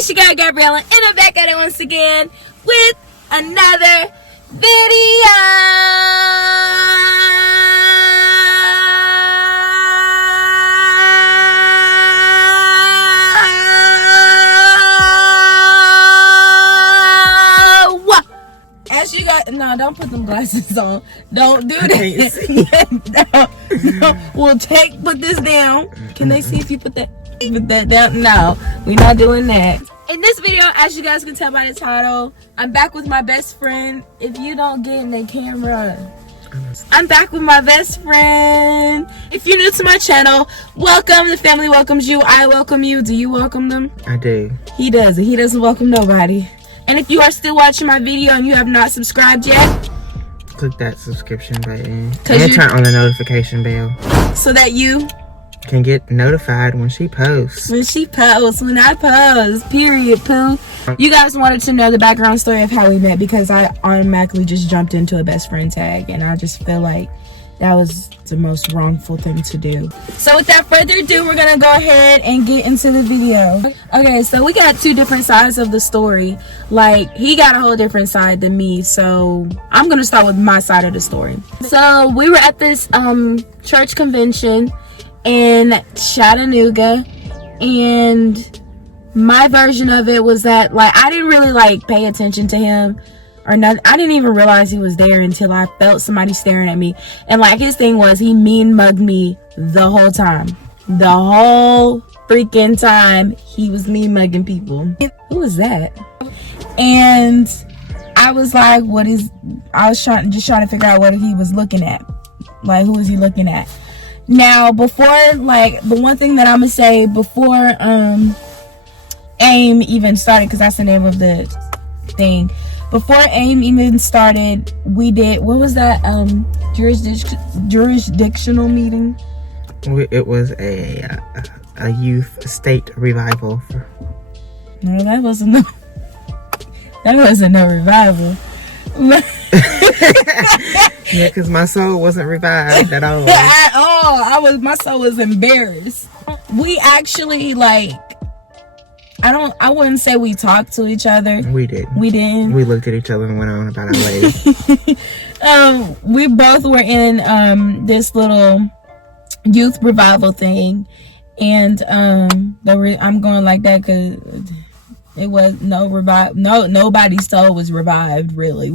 It's your girl Gabriella, and I'm back at it once again with another video. As you guys, no, don't put them glasses on. Don't do that. No. We'll put this down. Can they see if you put that down? No, we're not doing that. In this video, as you guys can tell by the title, I'm back with my best friend. If you don't get in the camera, I'm back with my best friend. If you're new to my channel, welcome. The family welcomes you. I welcome you. Do you welcome them? I do. He doesn't. He doesn't welcome nobody. And if you are still watching my video and you have not subscribed yet, click that subscription button and turn on the notification bell so that you can get notified when she posts. When I post, period, poo. You guys wanted to know the background story of how we met because I automatically just jumped into a best friend tag, and I just feel like that was the most wrongful thing to do. So without further ado, we're gonna go ahead and get into the video. Okay, so we got two different sides of the story. Like, he got a whole different side than me, so I'm gonna start with my side of the story. So we were at this church convention in Chattanooga, and my version of it was that, like, I didn't really like pay attention to him or nothing. I didn't even realize he was there until I felt somebody staring at me. And like, his thing was, he mean mugged me the whole time. The whole freaking time he was mean mugging people. Who was that? And I was like, I was trying to figure out what he was looking at. Like, who was he looking at? Now, before, like, the one thing that I'm gonna say before AIM even started, because that's the name of the thing. Before AIM even started, we did, what was that, jurisdictional meeting? It was a youth state revival. No, that wasn't no revival. Yeah, because my soul wasn't revived at all. At all. My soul was embarrassed. We actually, like, I wouldn't say we talked to each other. We did. We didn't. We looked at each other and went on about our ways. We both were in this little youth revival thing, and I'm going like that because it was nobody's soul was revived, really.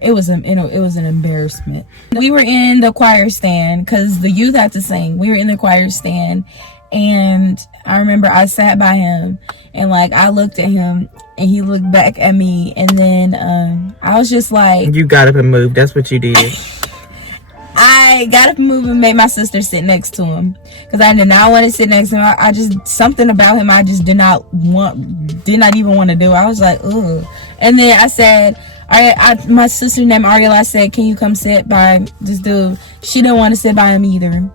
It was an embarrassment. We were in the choir stand because the youth had to sing. We were in the choir stand. And I remember I sat by him, and like, I looked at him and he looked back at me, and then I was just like, you got up and moved. That's what you did. I got up and moved and made my sister sit next to him because I did not want to sit next to him. I just, something about him I just did not even want to do. I was like, ugh. And then I said, my sister named Ariel, I said, can you come sit by this dude? She didn't want to sit by him either.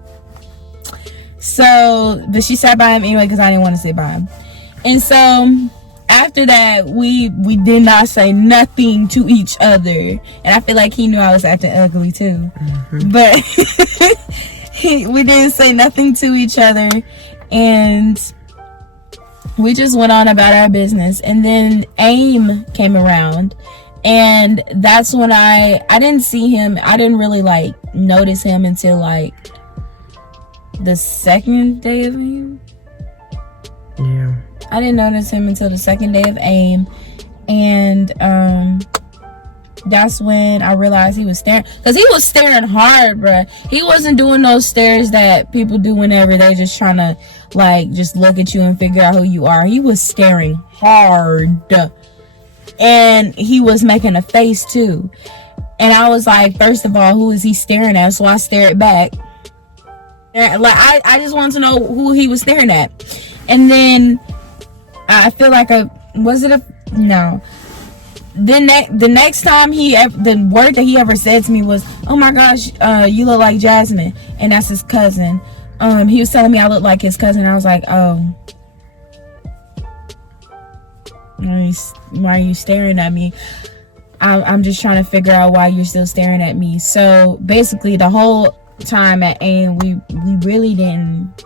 So, but she sat by him anyway because I didn't want to sit by him. And so, after that, we did not say nothing to each other. And I feel like he knew I was acting ugly too. Mm-hmm. But we didn't say nothing to each other. And we just went on about our business. And then AIM came around. And that's when I didn't see him. I didn't really, like, notice him until, like, the second day of AIM. Yeah. I didn't notice him until the second day of AIM. And that's when I realized he was staring. Because he was staring hard, bruh. He wasn't doing those stares that people do whenever they just trying to, like, just look at you and figure out who you are. He was staring hard. And he was making a face too. And I was like, first of all, who is he staring at? So I stared back. Like, I just wanted to know who he was staring at. And then I feel like the next time the word that he ever said to me was, oh my gosh, you look like Jasmine. And that's his cousin. He was telling me I look like his cousin. I was like, oh, why are you staring at me? I'm just trying to figure out why you're still staring at me. So basically, the whole time at AIM, we really didn't,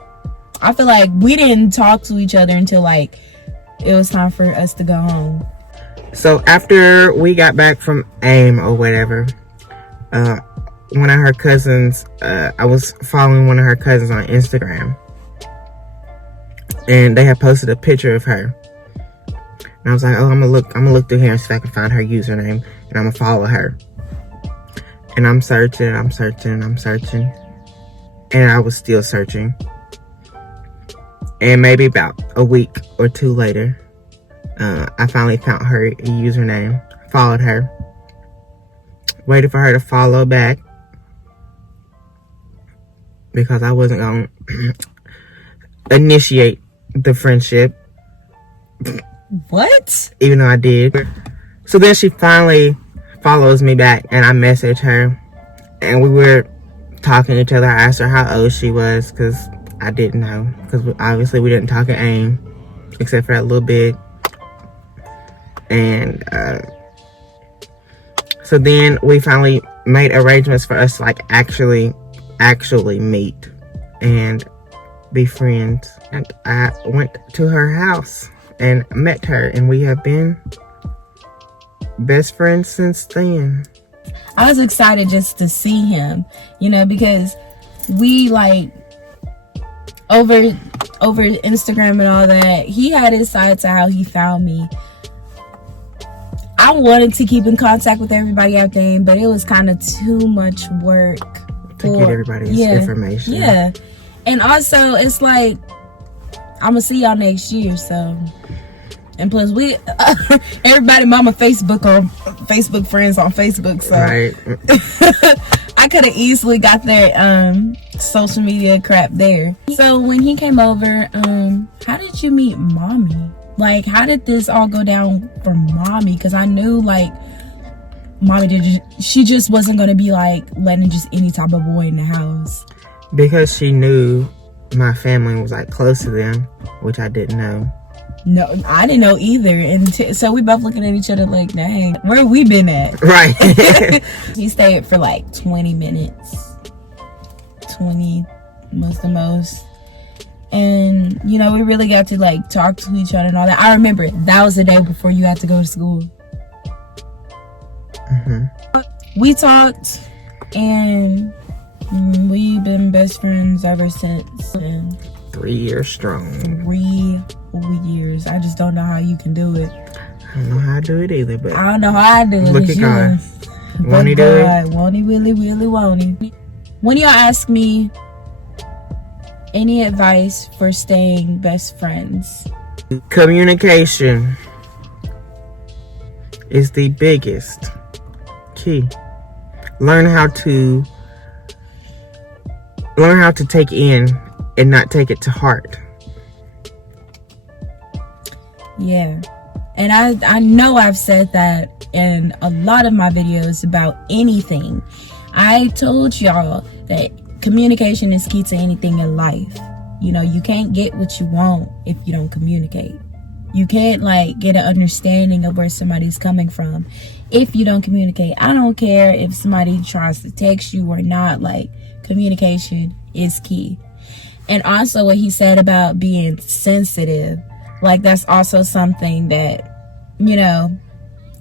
I feel like we didn't talk to each other until like it was time for us to go home. So after we got back from AIM or whatever, one of her cousins, I was following one of her cousins on Instagram, and they had posted a picture of her. And I was like, oh, I'm gonna look through here and see if I can find her username, and I'm gonna follow her. And I'm searching, and I was still searching. And maybe about a week or two later, I finally found her username, followed her, waited for her to follow back, because I wasn't going to initiate the friendship. What? Even though I did. So then she finally follows me back, and I messaged her, and we were talking to each other. I asked her how old she was, because I didn't know, because obviously we didn't talk at AIM, except for that little bit. And so then we finally made arrangements for us to like actually meet and be friends. And I went to her house and met her, and we have been best friends since then. I was excited just to see him, you know, because we like over Instagram and all that, he had his side to how he found me. I wanted to keep in contact with everybody out there, but it was kind of too much work to get everybody's information. Yeah. And also, it's like, I'm going to see y'all next year, so. And plus, we, everybody mama Facebook friends on Facebook, so. Right. I could have easily got their social media crap there. So when he came over, how did you meet mommy? Like, how did this all go down for mommy? Because I knew, like, mommy she just wasn't going to be, like, letting just any type of boy in the house. Because she knew my family was, like, close to them, which I didn't know. No, I didn't know either. And so we both looking at each other like, dang, where we been at? Right. He stayed for, like, 20 minutes. 20 was the most. And, you know, we really got to, like, talk to each other and all that. I remember that was the day before you had to go to school. Mm-hmm. We talked, and we've been best friends ever since. And 3 years strong. 3 years. I just don't know how you can do it. I don't know how I do it either, but I don't know how I do it. Look at God. Won't he do it? Won't he really, really, won't he? When y'all ask me any advice for staying best friends? Communication is the biggest key. Learn how to take in and not take it to heart. Yeah. And I know I've said that in a lot of my videos about anything. I told y'all that communication is key to anything in life. You know, you can't get what you want if you don't communicate. You can't, like, get an understanding of where somebody's coming from if you don't communicate. I don't care if somebody tries to text you or not. Like, communication is key. And also what he said about being sensitive, like, that's also something that, you know,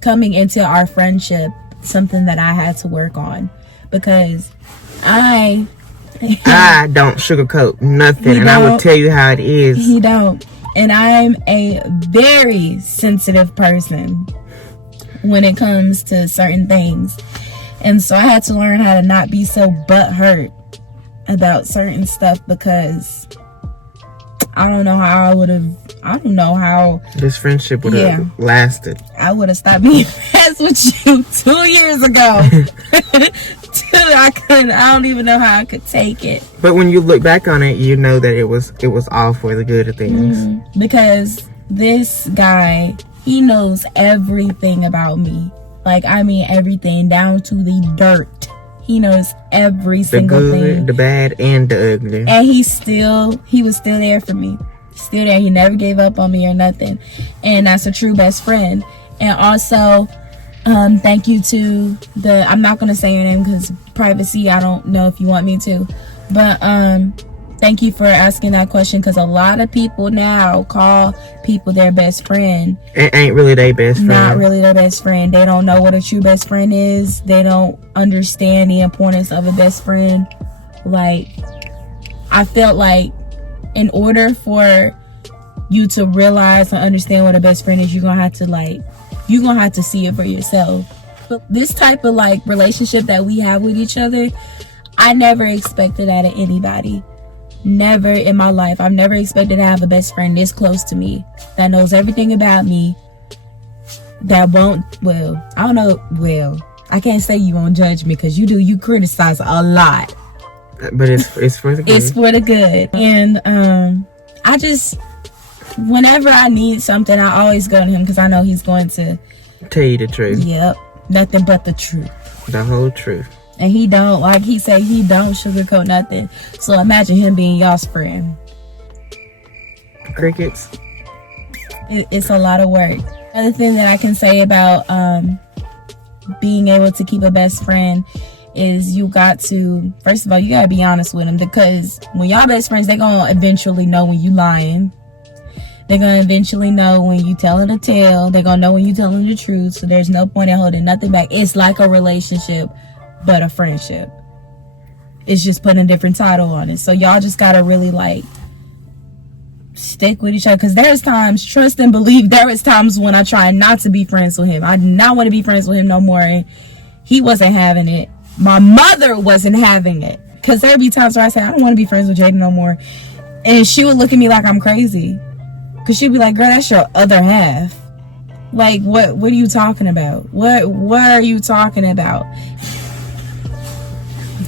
coming into our friendship, something that I had to work on, because I don't sugarcoat nothing, and I will tell you how it is. He don't. And I'm a very sensitive person when it comes to certain things. And so I had to learn how to not be so butthurt about certain stuff, because I don't know how this friendship would have lasted. I would have stopped being friends with you 2 years ago. I don't even know how I could take it. But when you look back on it, you know that it was all for the good of things. Because this guy, he knows everything about me. Like, I mean everything, down to the dirt. He knows every single thing. The good, the bad, and the ugly. And he was still there for me. Still there. He never gave up on me or nothing. And that's a true best friend. And also, thank you to I'm not going to say your name because privacy, I don't know if you want me to. But Thank you for asking that question, because a lot of people now call people their best friend. It ain't really their best friend. Not really their best friend. They don't know what a true best friend is. They don't understand the importance of a best friend. Like, I felt like in order for you to realize and understand what a best friend is, you're gonna have to see it for yourself. But this type of like relationship that we have with each other, I never expected that of anybody. Never in my life. I've never expected to have a best friend this close to me, that knows everything about me, that won't, well, I don't know, well, I can't say you won't judge me, because you criticize a lot. But it's for the good. It's for the good. And I just, whenever I need something, I always go to him, because I know he's going to tell you the truth. Yep. Nothing but the truth. The whole truth. And he don't, like he said, he don't sugarcoat nothing. So imagine him being y'all's friend. Crickets. It's a lot of work. Another thing that I can say about being able to keep a best friend is you got to, first of all, you got to be honest with them, because when y'all best friends, they're going to eventually know when you lying. They're going to eventually know when you telling a tale. They're going to know when you telling the truth. So there's no point in holding nothing back. It's like a relationship, but a friendship. It's just putting a different title on it. So y'all just got to really like stick with each other. Because there's times, trust and believe, there was times when I tried not to be friends with him. I did not want to be friends with him no more. And he wasn't having it. My mother wasn't having it. Because there'd be times where I said, I don't want to be friends with Jaden no more. And she would look at me like I'm crazy. Because she'd be like, girl, that's your other half. Like, what are you talking about? What are you talking about?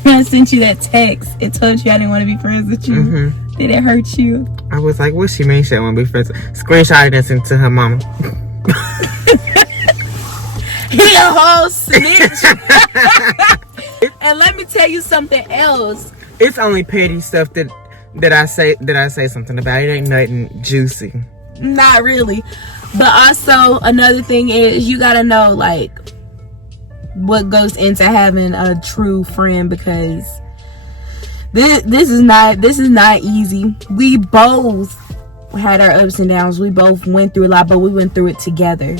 I sent you that text. It told you I didn't want to be friends with you. Mm-hmm. Did it hurt you? I was like, what she mean she don't want to be friends? Screenshotted and sent to her mama. He a whole snitch. And let me tell you something else. It's only petty stuff that I say something about. It ain't nothing juicy. Not really. But also another thing is you gotta know like what goes into having a true friend, because this is not easy. We both had our ups and downs. We both went through a lot, but we went through it together.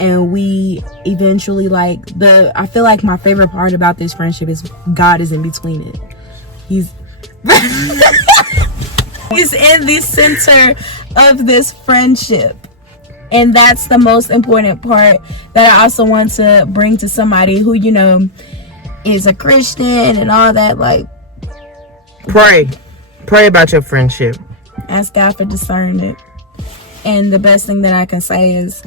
And we eventually I feel like my favorite part about this friendship is God is in between it. He's He's in the center of this friendship. And that's the most important part that I also want to bring to somebody who, you know, is a Christian and all that. Like, pray about your friendship. Ask God for discernment. And the best thing that I can say is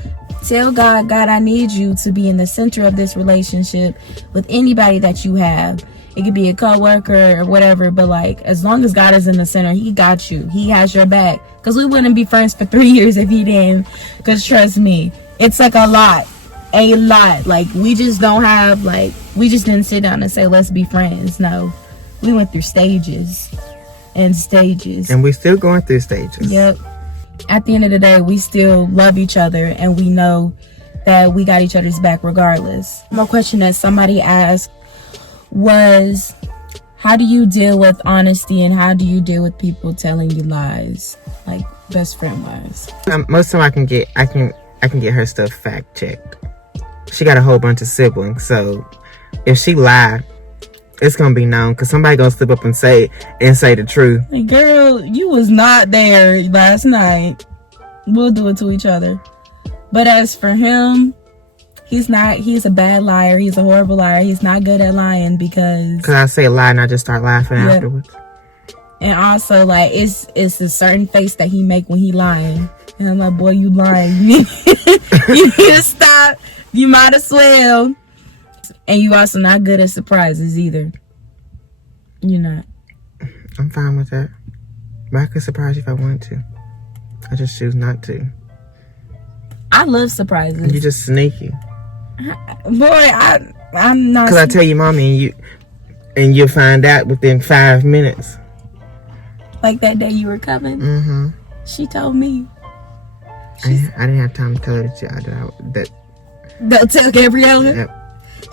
tell God, I need you to be in the center of this relationship with anybody that you have. It could be a coworker or whatever, but like, as long as God is in the center, he got you. He has your back. Because we wouldn't be friends for 3 years if he didn't. Because trust me, it's like a lot. Like, we just don't have, like, we just didn't sit down and say, let's be friends. No. We went through stages and stages. And we're still going through stages. Yep. At the end of the day, we still love each other, and we know that we got each other's back regardless. One question that somebody asked was, how do you deal with honesty, and how do you deal with people telling you lies, like best friend wise? Most of the time I can get her stuff fact checked. She got a whole bunch of siblings, so if she lied, it's gonna be known, because somebody gonna slip up and say the truth. Hey girl, you was not there last night. We'll do it to each other. But as for him, he's a bad liar. He's a horrible liar. He's not good at lying, because I say a lie and I just start laughing afterwards. And also, like, it's a certain face that he make when he lying. And I'm like, boy, you lying. You need to stop. You might as well. And you also not good at surprises either. You're not. I'm fine with that. But I could surprise you if I want to. I just choose not to. I love surprises. You're just sneaky. Boy, I'm not. Because I tell your mommy and you'll find out within 5 minutes. Like that day you were coming? Mm-hmm. She told me. I didn't have time to tell her that. Don't tell Gabriella? Yep.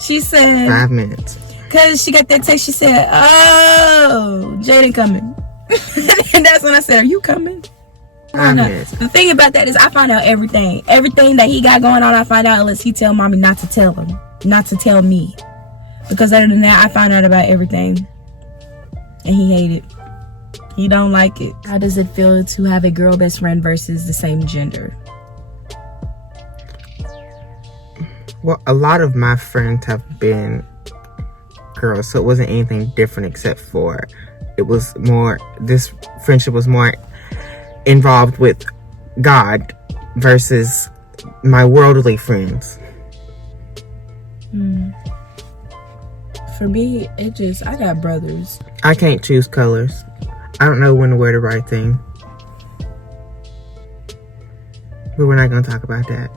She said 5 minutes. Because she got that text, she said, oh, Jaden coming. And that's when I said, are you coming? I No. missed. The thing about that is I find out everything. Everything that he got going on, I find out unless he tell mommy not to tell him. Not to tell me. Because other than that, I find out about everything. And he hate it. He don't like it. How does it feel to have a girl best friend versus the same gender? Well, a lot of my friends have been girls, so it wasn't anything different except for it was more, this friendship was more involved with God versus my worldly friends. For me, I got brothers. I can't choose colors. I don't know when to wear the right thing. But we're not going to talk about that.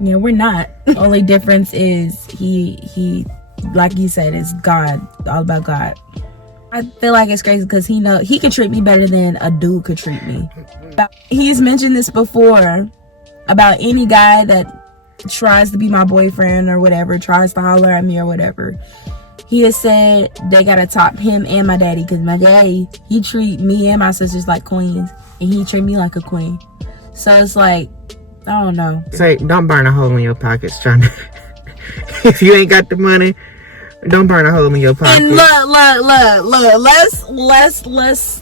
Yeah, we're not. Only difference is he like you said, is God. All about God. I feel like it's crazy because he can treat me better than a dude could treat me. He's mentioned this before about any guy that tries to be my boyfriend or whatever, tries to holler at me or whatever. He has said they gotta top him and my daddy, because my daddy, he treat me and my sisters like queens, and he treat me like a queen. So it's like, I don't know. Say, don't burn a hole in your pockets trying to if you ain't got the money, don't burn a hole in your pocket. And look,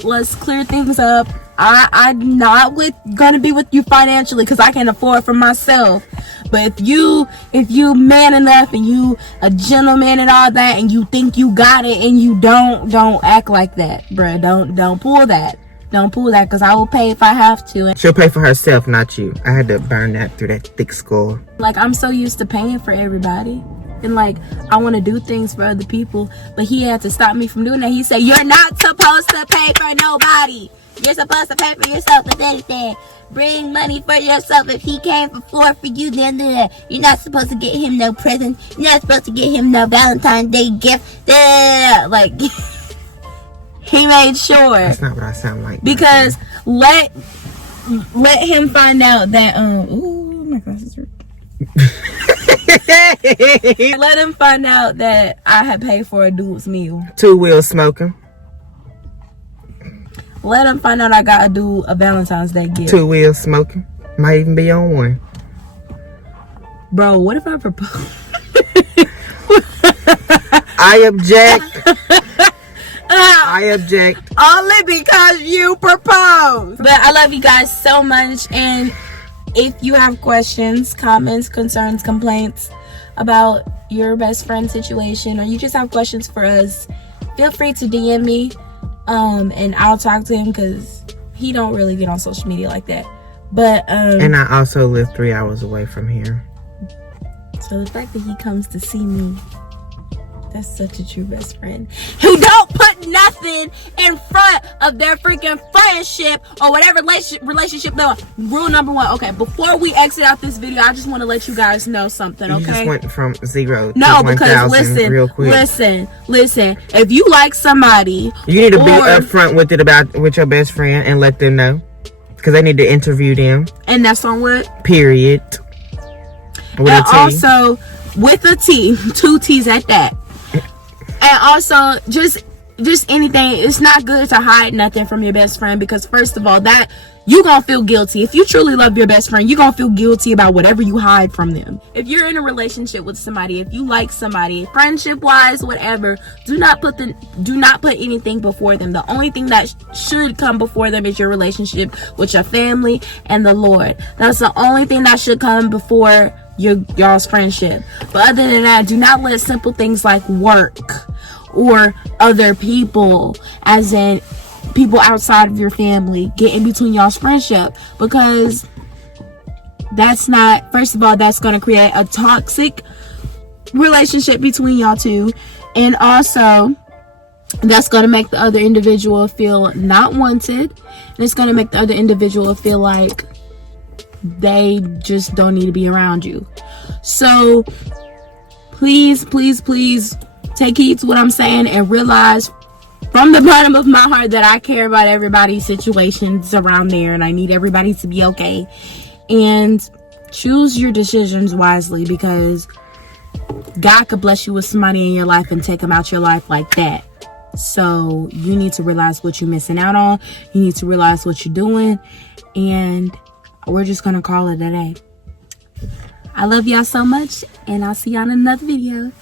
let's clear things up. I'm not gonna be with you financially because I can afford for myself. But if you man enough and you a gentleman and all that, and you think you got it and you don't act like that, bruh. Don't pull that. Don't pull that, because I will pay if I have to. She'll pay for herself, not you. I had to burn that through that thick skull. Like, I'm so used to paying for everybody. And like, I want to do things for other people, but he had to stop me from doing that. He said, you're not supposed to pay for nobody. You're supposed to pay for yourself with anything. Bring money for yourself. If he came for you, then you're not supposed to get him no present. You're not supposed to get him no Valentine's Day gift. Like, he made sure. That's not what I sound like. Because let him find out that ooh, my glasses hurt. Let him find out that I had paid for a dude's meal. 2-wheel smoking. Let him find out I got a dude a Valentine's Day gift. 2-wheel smoking. Might even be on one. Bro, what if I propose? I object. I object. Only because you proposed. But I love you guys so much. And if you have questions, comments, concerns, complaints about your best friend situation, or you just have questions for us, feel free to DM me. And I'll talk to him, because he don't really get on social media like that. But and I also live 3 hours away from here. So the fact that he comes to see me, that's such a true best friend who don't put nothing in front of their freaking friendship or whatever relationship though. Rule number 1. Okay, before we exit out this video, I just want to let you guys know something. Okay, you just went from 0 to no, 1,000 because real quick. listen. If you like somebody, you need to be upfront with it with your best friend and let them know, because they need to interview them. And that's on what? Period. With and a T. Also with a T, 2 T's at that. And also, just anything. It's not good to hide nothing from your best friend, because first of all, that you gonna feel guilty. If you truly love your best friend, you gonna feel guilty about whatever you hide from them. If you're in a relationship with somebody, if you like somebody, friendship wise, whatever, do not put anything before them. The only thing that should come before them is your relationship with your family and the Lord. That's the only thing that should come before y'all's friendship. But other than that, do not let simple things like work or other people, as in people outside of your family, get in between y'all's friendship, because that's not, first of all, that's going to create a toxic relationship between y'all two, and also that's going to make the other individual feel not wanted, and it's going to make the other individual feel like they just don't need to be around you. So please take heed to what I'm saying, and realize from the bottom of my heart that I care about everybody's situations around there, and I need everybody to be okay. And choose your decisions wisely, because God could bless you with somebody in your life and take them out your life like that. So you need to realize what you're missing out on. You need to realize what you're doing. And we're just going to call it a day. I love y'all so much, and I'll see y'all in another video.